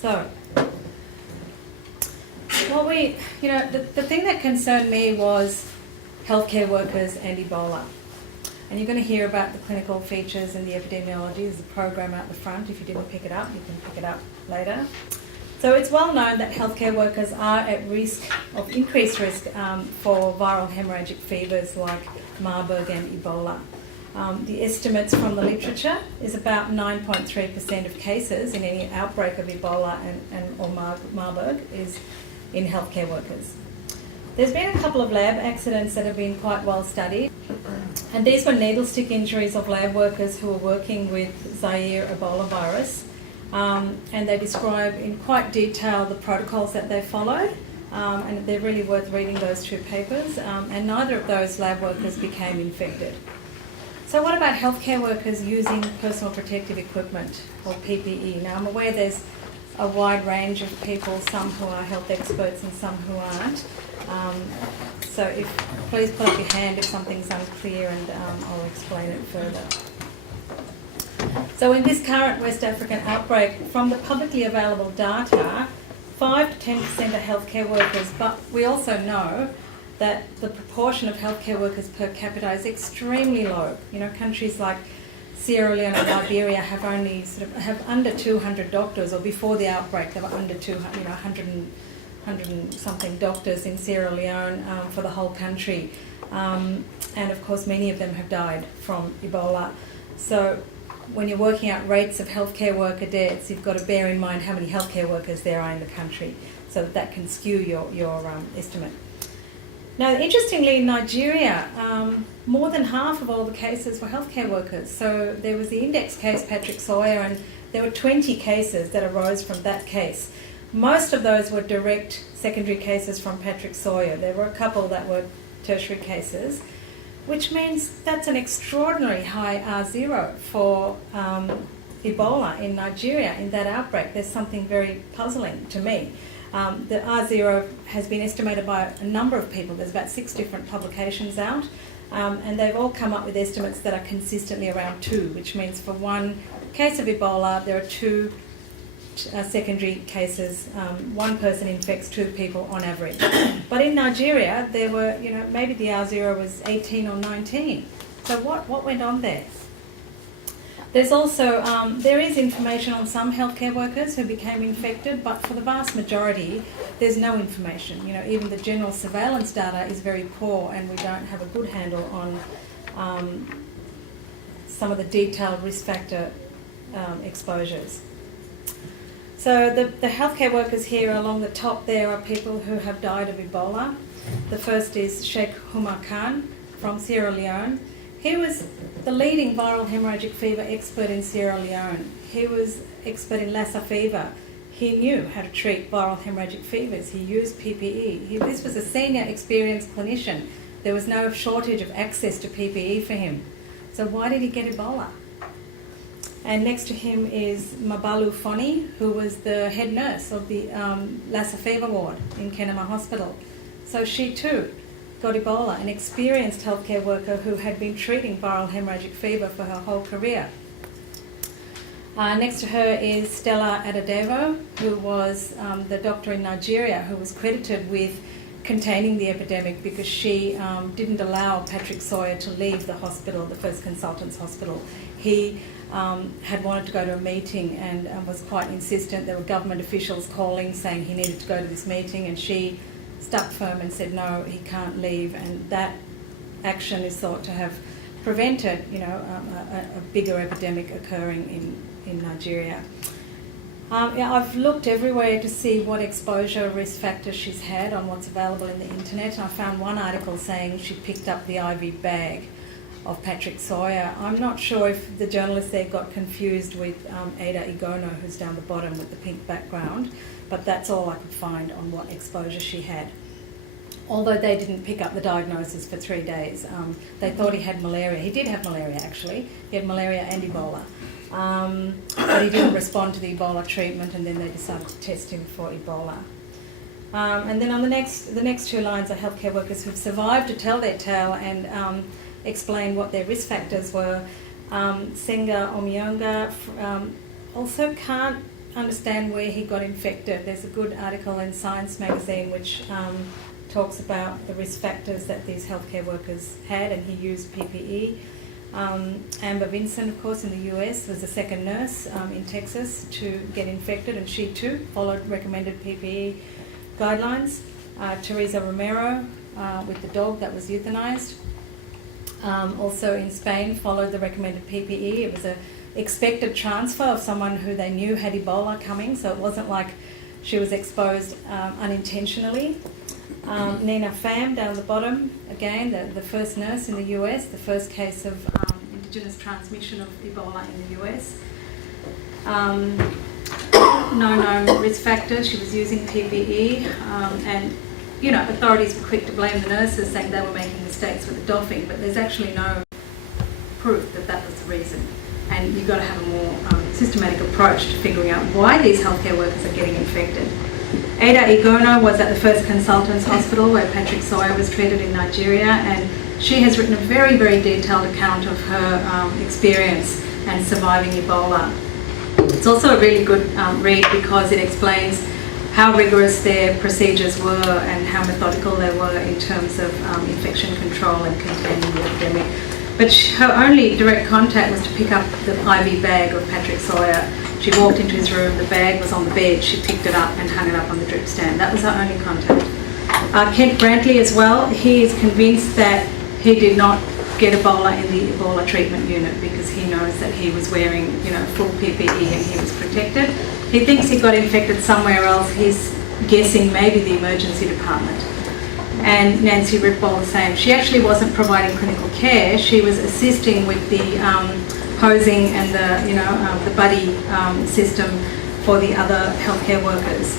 So, the thing that concerned me was healthcare workers and Ebola. And you're going to hear about the clinical features and the epidemiology. There's a program out the front. If you didn't pick it up, you can pick it up later. So it's well known that healthcare workers are at risk of increased risk for viral hemorrhagic fevers like Marburg and Ebola. The estimates from the literature is about 9.3% of cases in any outbreak of Ebola or Marburg is in healthcare workers. There's been a couple of lab accidents that have been quite well studied, and these were needle stick injuries of lab workers who were working with Zaire Ebola virus, and they describe in quite detail the protocols that they followed, and they're really worth reading those two papers, and neither of those lab workers became infected. So what about healthcare workers using personal protective equipment or PPE? Now I'm aware there's a wide range of people, some who are health experts and some who aren't. So please put up your hand if something's unclear, and I'll explain it further. So in this current West African outbreak, from the publicly available data, 5 to 10% are healthcare workers, but we also know that the proportion of healthcare workers per capita is extremely low. You know, countries like Sierra Leone and Liberia have only have under 200 doctors, or before the outbreak there were under 200, 100 and something doctors in Sierra Leone for the whole country. And of course many of them have died from Ebola. So when you're working out rates of healthcare worker deaths, you've got to bear in mind how many healthcare workers there are in the country, so that can skew your estimate. Now, interestingly, in Nigeria, more than half of all the cases were healthcare workers. So there was the index case, Patrick Sawyer, and there were 20 cases that arose from that case. Most of those were direct secondary cases from Patrick Sawyer. There were a couple that were tertiary cases, which means that's an extraordinary high R0 for Ebola in Nigeria in that outbreak. There's something very puzzling to me. The R0 has been estimated by a number of people. There's about 6 different publications out, and they've all come up with estimates that are consistently around 2, which means for one case of Ebola, there are 2 secondary cases. One person infects 2 people on average. But in Nigeria, there were, maybe the R0 was 18 or 19. So what went on there? There's also, there is information on some healthcare workers who became infected, but for the vast majority, there's no information. Even the general surveillance data is very poor, and we don't have a good handle on some of the detailed risk factor exposures. So the healthcare workers here along the top there are people who have died of Ebola. The first is Sheikh Humar Khan from Sierra Leone. He was the leading viral hemorrhagic fever expert in Sierra Leone. He was expert in Lassa fever. He knew how to treat viral hemorrhagic fevers. He used PPE. This was a senior experienced clinician. There was no shortage of access to PPE for him. So why did he get Ebola? And next to him is Mabalu Foni, who was the head nurse of the Lassa fever ward in Kenema Hospital. So she too got Ebola, an experienced healthcare worker who had been treating viral hemorrhagic fever for her whole career. Next to her is Stella Adedevo, who was the doctor in Nigeria who was credited with containing the epidemic because she didn't allow Patrick Sawyer to leave the hospital, the First Consultants Hospital. He had wanted to go to a meeting and was quite insistent. There were government officials calling saying he needed to go to this meeting, and she stuck firm and said no, he can't leave, and that action is thought to have prevented a bigger epidemic occurring in Nigeria. I've looked everywhere to see what exposure risk factors she's had on what's available in the internet, and I found one article saying she picked up the IV bag of Patrick Sawyer. I'm not sure if the journalist there got confused with Ada Igono, who's down the bottom with the pink background, but that's all I could find on what exposure she had. Although they didn't pick up the diagnosis for 3 days. They thought he had malaria. He did have malaria, actually. He had malaria and Ebola. But he didn't respond to the Ebola treatment, and then they decided to test him for Ebola. And then on the next 2 lines are healthcare workers who've survived to tell their tale and explain what their risk factors were. Senga Omyonga also can't understand where he got infected. There's a good article in Science magazine which talks about the risk factors that these healthcare workers had, and he used PPE. Amber Vinson, of course, in the US, was the second nurse in Texas to get infected, and she too followed recommended PPE guidelines. Teresa Romero with the dog that was euthanized. Also in Spain, followed the recommended PPE. It was an expected transfer of someone who they knew had Ebola coming, so it wasn't like she was exposed unintentionally. Nina Pham down the bottom, again, the first nurse in the US, the first case of indigenous transmission of Ebola in the US. No known risk factor, she was using PPE, and authorities were quick to blame the nurses, saying they were making mistakes with the doffing, but there's actually no proof that that was the reason. And you've got to have a more systematic approach to figuring out why these healthcare workers are getting infected. Ada Igono was at the First Consultants Hospital where Patrick Sawyer was treated in Nigeria, and she has written a very, very detailed account of her experience and surviving Ebola. It's also a really good read because it explains how rigorous their procedures were and how methodical they were in terms of infection control and containing the epidemic. But her only direct contact was to pick up the IV bag of Patrick Sawyer. She walked into his room, the bag was on the bed, she picked it up and hung it up on the drip stand. That was her only contact. Kent Brantley as well, he is convinced that he did not get Ebola in the Ebola treatment unit because he knows that he was wearing full PPE and he was protected. He thinks he got infected somewhere else. He's guessing maybe the emergency department. And Nancy Rippol the same. She actually wasn't providing clinical care. She was assisting with the posing and the buddy system for the other healthcare workers.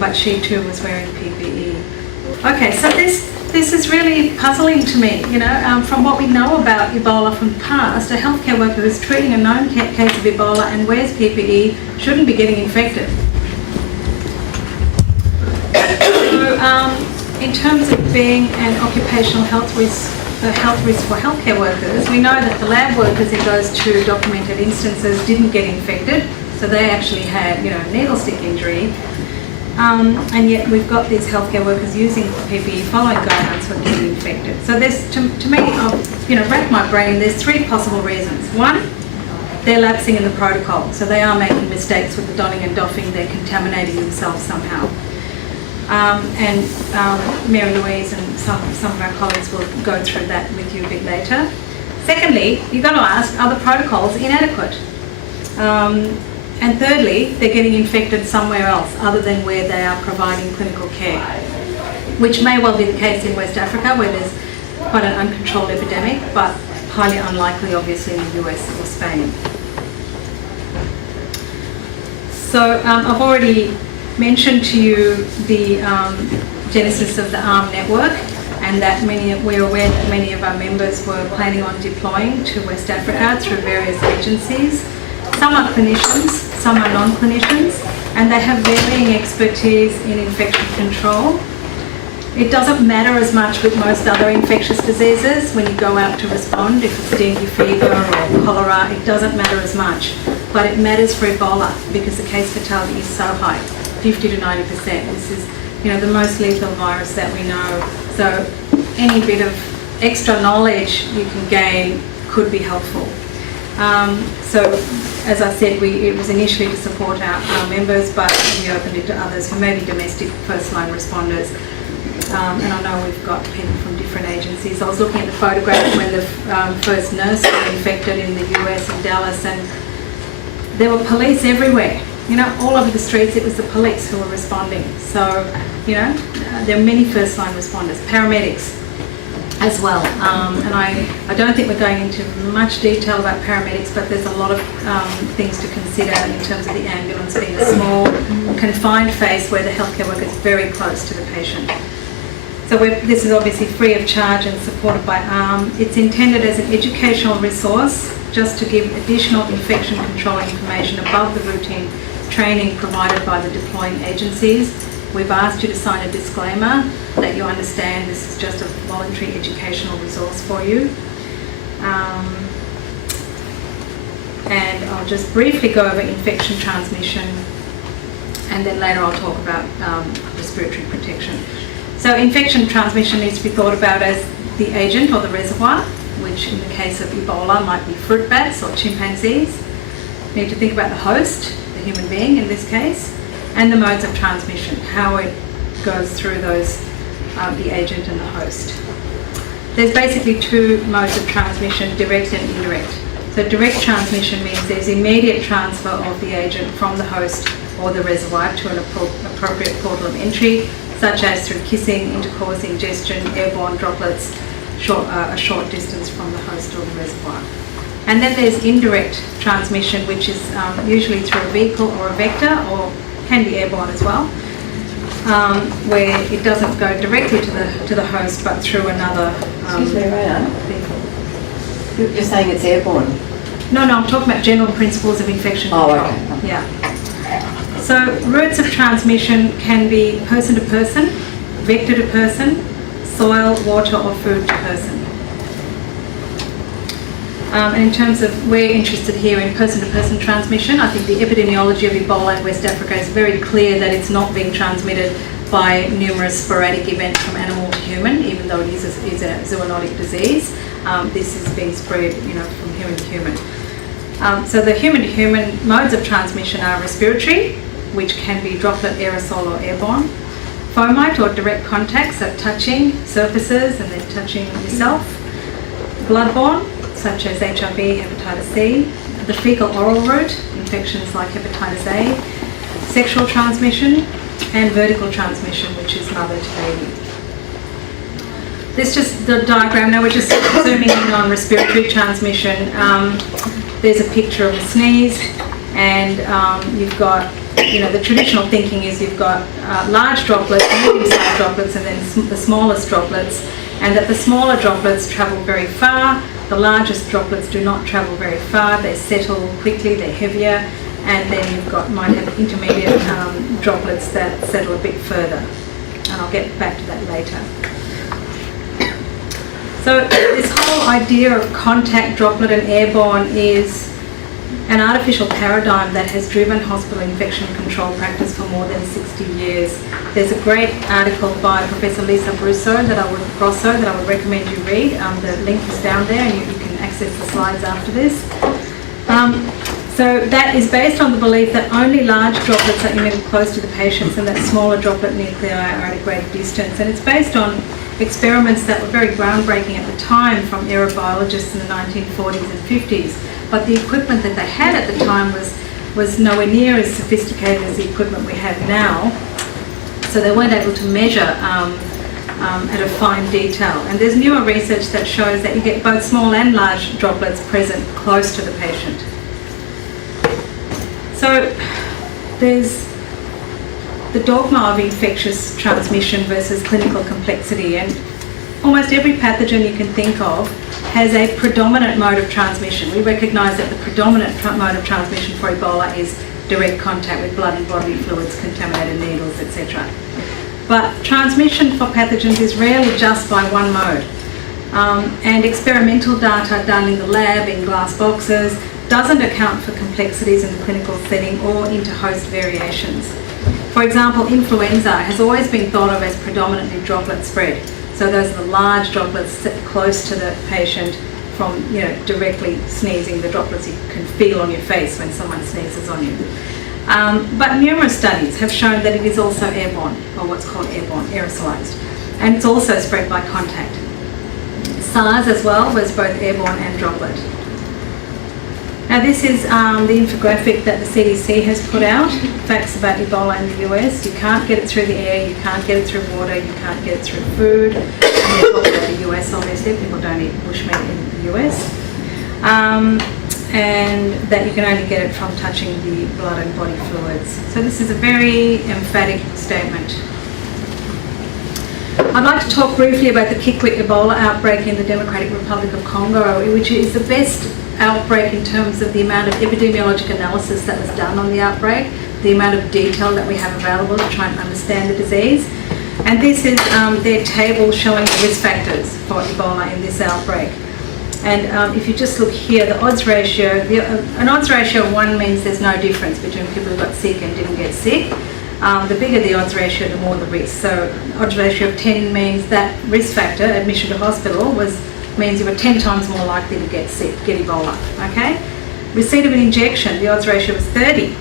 But she too was wearing PPE. Okay, so this is really puzzling to me. From what we know about Ebola from the past, a healthcare worker who's treating a known case of Ebola and wears PPE shouldn't be getting infected. So, in terms of being an occupational health risk for healthcare workers, we know that the lab workers in those two documented instances didn't get infected, so they actually had, needle stick injury. And yet we've got these healthcare workers using PPE following guidelines for getting infected. So there's, to me, I've racked my brain, there's three possible reasons. One, they're lapsing in the protocol, so they are making mistakes with the donning and doffing, they're contaminating themselves somehow. Mary Louise and some of our colleagues will go through that with you a bit later. Secondly, you've got to ask, are the protocols inadequate? And thirdly, they're getting infected somewhere else other than where they are providing clinical care, which may well be the case in West Africa where there's quite an uncontrolled epidemic, but highly unlikely obviously in the US or Spain. So I've already mentioned to you the genesis of the ARM network, and that we're aware that many of our members were planning on deploying to West Africa through various agencies. Some are clinicians, some are non-clinicians, and they have varying expertise in infection control. It doesn't matter as much with most other infectious diseases when you go out to respond. If it's dengue fever or cholera, it doesn't matter as much. But it matters for Ebola because the case fatality is so high, 50 to 90%. This is, the most lethal virus that we know. So any bit of extra knowledge you can gain could be helpful. So, as I said, it was initially to support our members, but we opened it to others who may be domestic first-line responders. And I know we've got people from different agencies. I was looking at the photograph when the first nurse got infected in the US in Dallas, and there were police everywhere. All over the streets it was the police who were responding. So, there are many first-line responders, paramedics as well. And I don't think we're going into much detail about paramedics, but there's a lot of things to consider in terms of the ambulance being a small, confined space where the healthcare worker is very close to the patient. So this is obviously free of charge and supported by ARM. It's intended as an educational resource just to give additional infection control information above the routine training provided by the deploying agencies. We've asked you to sign a disclaimer that you understand this is just a voluntary educational resource for you. And I'll just briefly go over infection transmission and then later I'll talk about respiratory protection. So infection transmission needs to be thought about as the agent or the reservoir, which in the case of Ebola might be fruit bats or chimpanzees. We need to think about the host, the human being in this case, and the modes of transmission, how it goes through those, the agent and the host. There's basically two modes of transmission, direct and indirect. So direct transmission means there's immediate transfer of the agent from the host or the reservoir to an appropriate portal of entry, such as through kissing, intercourse, ingestion, airborne droplets, a short distance from the host or the reservoir. And then there's indirect transmission, which is usually through a vehicle or a vector, or can be airborne as well, where it doesn't go directly to the host, but through another Excuse me, Rayna. vehicle. You're saying it's airborne? No, I'm talking about general principles of infection control. Oh, okay. Yeah. So routes of transmission can be person to person, vector to person, soil, water or food to person. And in terms of, we're interested here in person-to-person transmission. I think the epidemiology of Ebola in West Africa is very clear that it's not being transmitted by numerous sporadic events from animal to human, even though it is a zoonotic disease. This is being spread, from human to human. So the human-to-human modes of transmission are respiratory, which can be droplet, aerosol or airborne. Fomite or direct contact, so touching surfaces and then touching yourself. Bloodborne, such as HIV, hepatitis C. The fecal-oral route, infections like hepatitis A. Sexual transmission and vertical transmission, which is mother to baby. This is just the diagram. Now we're just zooming in on respiratory transmission. There's a picture of a sneeze, and you've got, the traditional thinking is you've got large droplets, medium-sized droplets, and then the smallest droplets, and that the smaller droplets travel very far. The largest droplets do not travel very far. They settle quickly. They're heavier, and then might have intermediate droplets that settle a bit further. And I'll get back to that later. So this whole idea of contact, droplet and airborne is an artificial paradigm that has driven hospital infection control practice for more than 60 years. There's a great article by Professor Lisa Grosso that I would recommend you read. The link is down there and you can access the slides after this. So that is based on the belief that only large droplets are emitted close to the patients and that smaller droplet nuclei are at a greater distance. And it's based on experiments that were very groundbreaking at the time from aerobiologists in the 1940s and 50s. But the equipment that they had at the time was nowhere near as sophisticated as the equipment we have now. So they weren't able to measure at a fine detail. And there's newer research that shows that you get both small and large droplets present close to the patient. So there's the dogma of infectious transmission versus clinical complexity, and almost every pathogen you can think of has a predominant mode of transmission. We recognise that the predominant mode of transmission for Ebola is direct contact with blood and bodily fluids, contaminated needles, etc. But transmission for pathogens is rarely just by one mode. And experimental data done in the lab in glass boxes doesn't account for complexities in the clinical setting or inter-host variations. For example, influenza has always been thought of as predominantly droplet spread. So those are the large droplets sit close to the patient from, directly sneezing, the droplets you can feel on your face when someone sneezes on you. But numerous studies have shown that it is also airborne, or what's called airborne, aerosolized. And it's also spread by contact. SARS as well was both airborne and droplet. Now this is the infographic that the CDC has put out, facts about Ebola in the US. You can't get it through the air, you can't get it through water, you can't get it through food. And they're talking about the US obviously, people don't eat bushmeat in the US. And that you can only get it from touching the blood and body fluids. So this is a very emphatic statement. I'd like to talk briefly about the Kikwit Ebola outbreak in the Democratic Republic of Congo, which is the best outbreak in terms of the amount of epidemiologic analysis that was done on the outbreak, the amount of detail that we have available to try and understand the disease. And this is their table showing the risk factors for Ebola in this outbreak. And if you just look here, the odds ratio, an odds ratio of 1 means there's no difference between people who got sick and didn't get sick. the bigger the odds ratio, the more the risk. So odds ratio of 10 means that risk factor, admission to hospital, means you were 10 times more likely to get sick, get Ebola, okay? Receipt of an injection, the odds ratio was 30.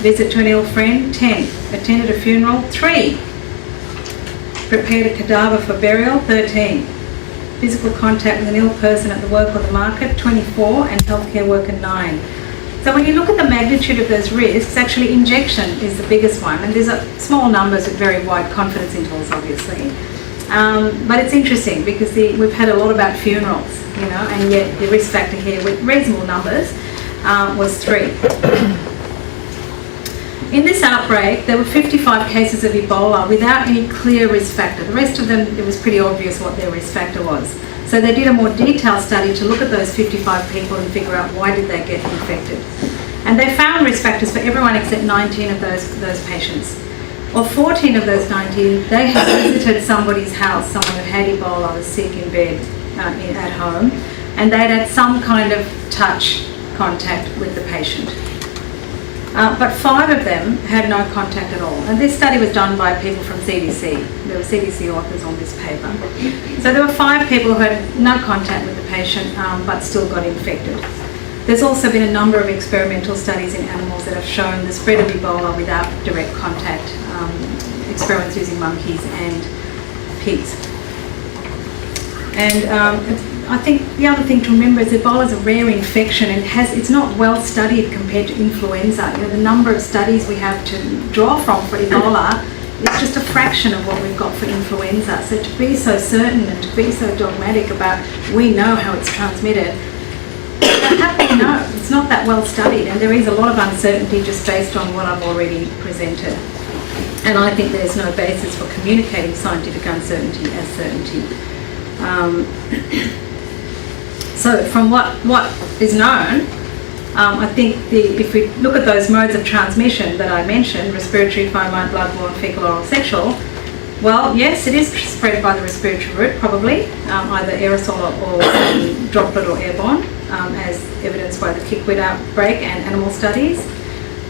Visit to an ill friend, 10. Attended a funeral, 3. Prepared a cadaver for burial, 13. Physical contact with an ill person at the work or the market, 24, and healthcare worker, 9. So when you look at the magnitude of those risks, actually injection is the biggest one, and there's small numbers with very wide confidence intervals, obviously. But it's interesting because we've had a lot about funerals, and yet the risk factor here with reasonable numbers was 3. In this outbreak, there were 55 cases of Ebola without any clear risk factor. The rest of them, it was pretty obvious what their risk factor was. So they did a more detailed study to look at those 55 people and figure out why did they get infected. And they found risk factors for everyone except 19 of those patients. Of 14 of those 19, they had visited somebody's house, someone who had Ebola, was sick in bed at home, and they had some kind of touch contact with the patient. But 5 of them had no contact at all. And this study was done by people from CDC. There were CDC authors on this paper. So there were 5 people who had no contact with the patient but still got infected. There's also been a number of experimental studies in animals that have shown the spread of Ebola without direct contact, experiments using monkeys and pigs. And I think the other thing to remember is Ebola is a rare infection and it's not well studied compared to influenza. The number of studies we have to draw from for Ebola is just a fraction of what we've got for influenza. So to be so certain and to be so dogmatic about we know how it's transmitted, how can you know? It's not that well studied, and there is a lot of uncertainty just based on what I've already presented. And I think there's no basis for communicating scientific uncertainty as certainty. So from what is known, I think if we look at those modes of transmission that I mentioned, respiratory, fomite, bloodborne, fecal, oral, sexual, well, yes, it is spread by the respiratory route, probably, either aerosol or droplet or airborne, as evidenced by the kickweed outbreak and animal studies.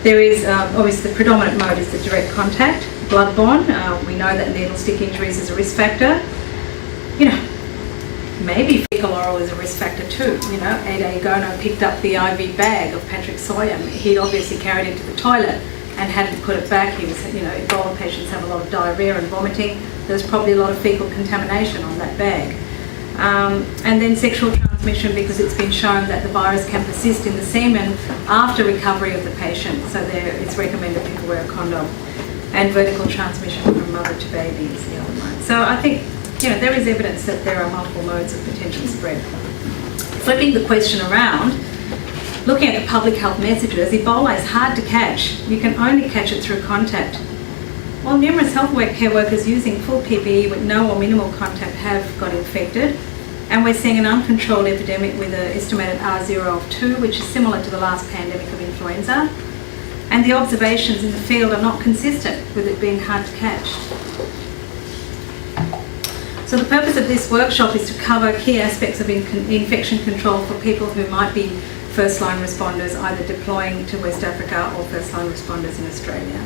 There is, obviously, the predominant mode is the direct contact, bloodborne. We know that needle stick injuries is a risk factor. Maybe fecal oral is a risk factor too. Ade Gono picked up the IV bag of Patrick Sawyer. He'd obviously carried it to the toilet and hadn't put it back. He was, Ebola patients have a lot of diarrhea and vomiting. There's probably a lot of fecal contamination on that bag. And then sexual transmission, because it's been shown that the virus can persist in the semen after recovery of the patient. So it's recommended people wear a condom. And vertical transmission from mother to baby is the other one. So I think there is evidence that there are multiple modes of potential spread. Flipping the question around, looking at the public health messages, Ebola is hard to catch. You can only catch it through contact. While numerous healthcare workers using full PPE with no or minimal contact have got infected, and we're seeing an uncontrolled epidemic with an estimated R0 of 2, which is similar to the last pandemic of influenza, and the observations in the field are not consistent with it being hard to catch. So the purpose of this workshop is to cover key aspects of infection control for people who might be first-line responders, either deploying to West Africa or first-line responders in Australia.